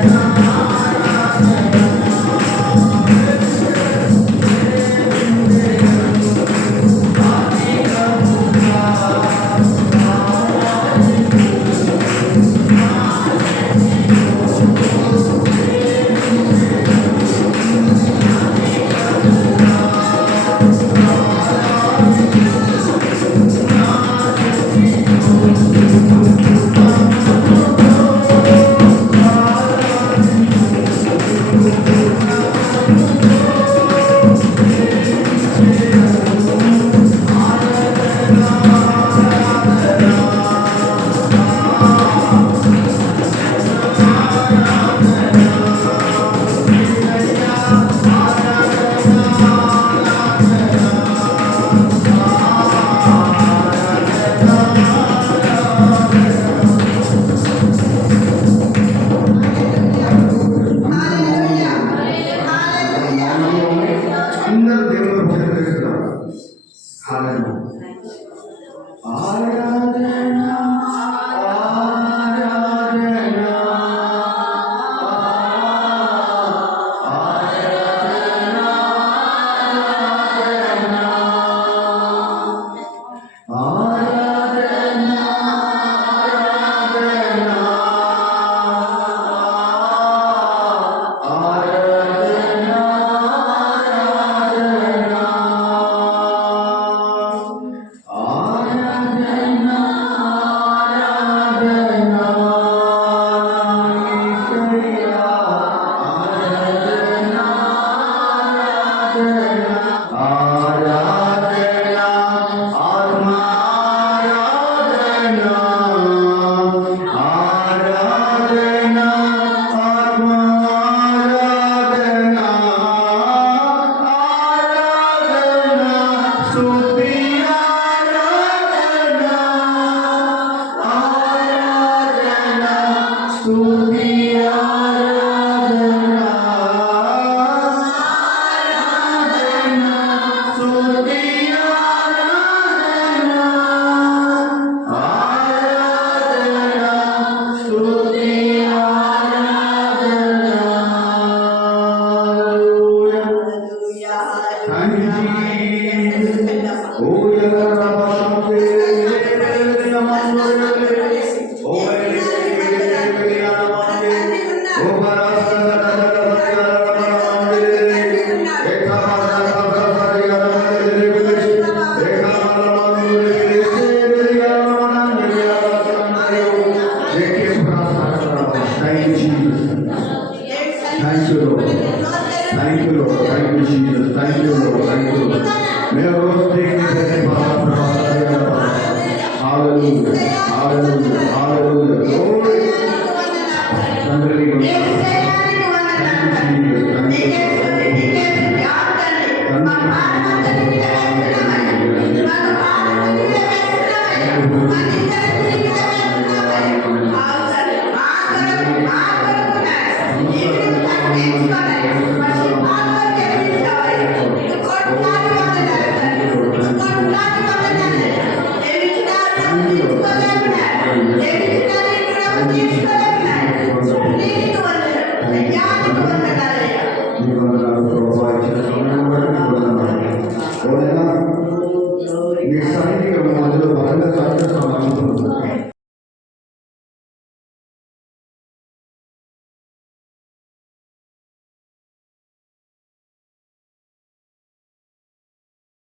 come. Uh -huh. Hallelujah. Hallelujah. Hallelujah. Hallelujah. Glory. Thank you.